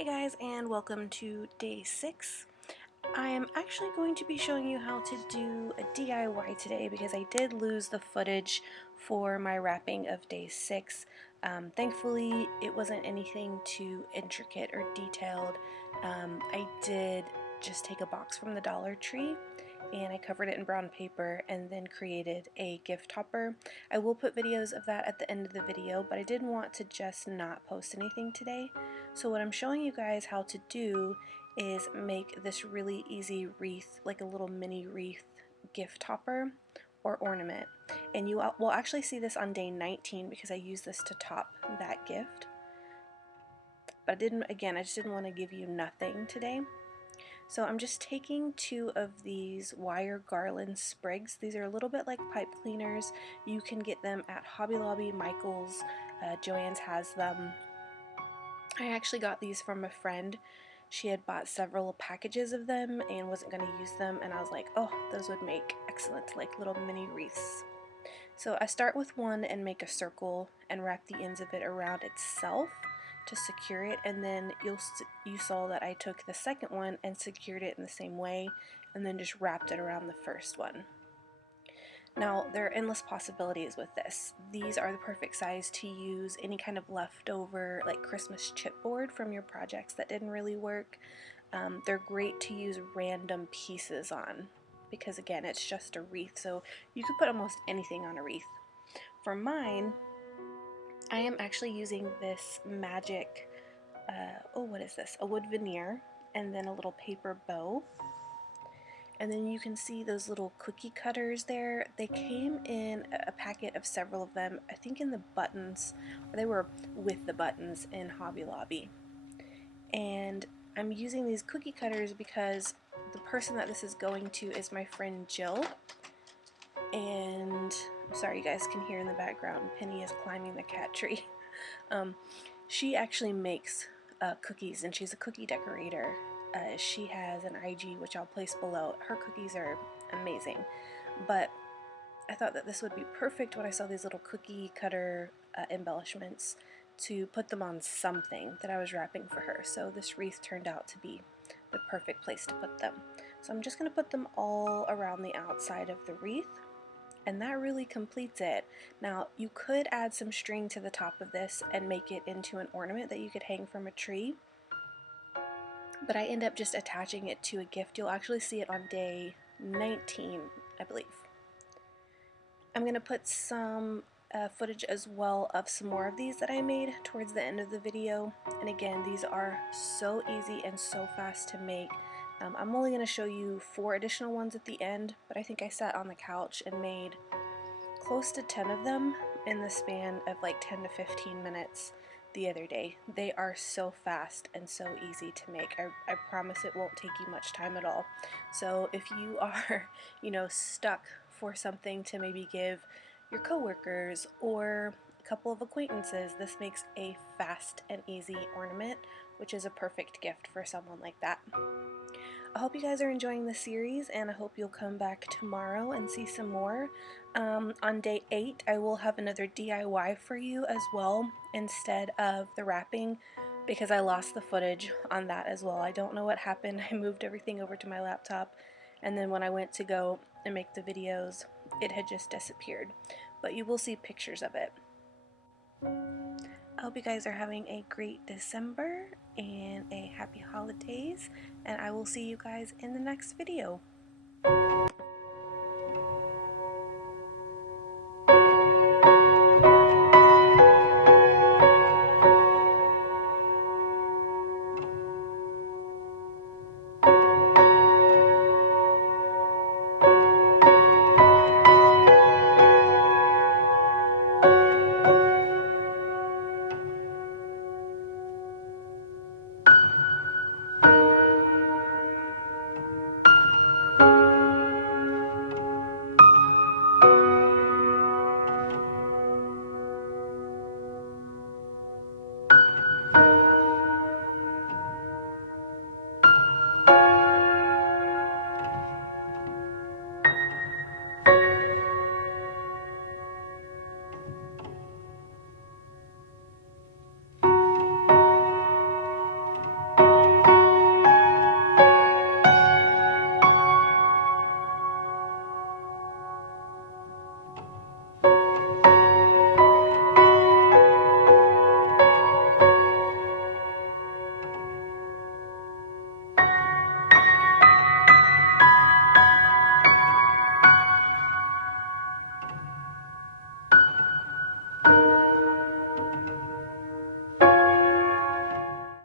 Hey guys, and welcome to day 6. I am actually going to be showing you how to do a DIY today because I did lose the footage for my wrapping of day 6. Thankfully, it wasn't anything too intricate or detailed. I did just take a box from the Dollar Tree and I covered it in brown paper and then created a gift topper. I will put videos of that at the end of the video, but I didn't want to just not post anything today. So what I'm showing you guys how to do is make this really easy wreath, like a little mini wreath gift topper or ornament. And you will actually see this on day 19 because I used this to top that gift. But I just didn't want to give you nothing today. So I'm just taking 2 of these wire garland sprigs. These are a little bit like pipe cleaners. You can get them at Hobby Lobby, Michael's, Joann's has them. I actually got these from a friend. She had bought several packages of them and wasn't going to use them, and I was like, oh, those would make excellent like little mini wreaths. So I start with one and make a circle and wrap the ends of it around itself to secure it, and then you saw that I took the second one and secured it in the same way and then just wrapped it around the first one. Now, there are endless possibilities with this. These are the perfect size to use any kind of leftover like Christmas chipboard from your projects that didn't really work. They're great to use random pieces on because again, it's just a wreath, so you could put almost anything on a wreath. For mine, I am actually using this magic, what is this? A wood veneer and then a little paper bow. And then you can see those little cookie cutters there. They came in a packet of several of them, I think in the buttons, or they were with the buttons in Hobby Lobby. And I'm using these cookie cutters because the person that this is going to is my friend Jill. And I'm sorry you guys can hear in the background, Penny is climbing the cat tree. She actually makes cookies, and she's a cookie decorator. She has an IG, which I'll place below. Her cookies are amazing, but I thought that this would be perfect when I saw these little cookie cutter embellishments to put them on something that I was wrapping for her. So this wreath turned out to be the perfect place to put them. So I'm just going to put them all around the outside of the wreath, and that really completes it. Now, you could add some string to the top of this and make it into an ornament that you could hang from a tree, but I end up just attaching it to a gift. You'll actually see it on day 19, I believe. I'm going to put some footage as well of some more of these that I made towards the end of the video. And again, these are so easy and so fast to make. I'm only going to show you 4 additional ones at the end, but I think I sat on the couch and made close to 10 of them in the span of like 10 to 15 minutes the other day. They are so fast and so easy to make. I promise it won't take you much time at all. So if you are, stuck for something to maybe give your coworkers or a couple of acquaintances, this makes a fast and easy ornament, which is a perfect gift for someone like that. I hope you guys are enjoying the series, and I hope you'll come back tomorrow and see some more. On day 8, I will have another DIY for you as well instead of the wrapping, because I lost the footage on that as well. I don't know what happened. I moved everything over to my laptop, and then when I went to go and make the videos, it had just disappeared. But you will see pictures of it. I hope you guys are having a great December and a happy holidays, and I will see you guys in the next video.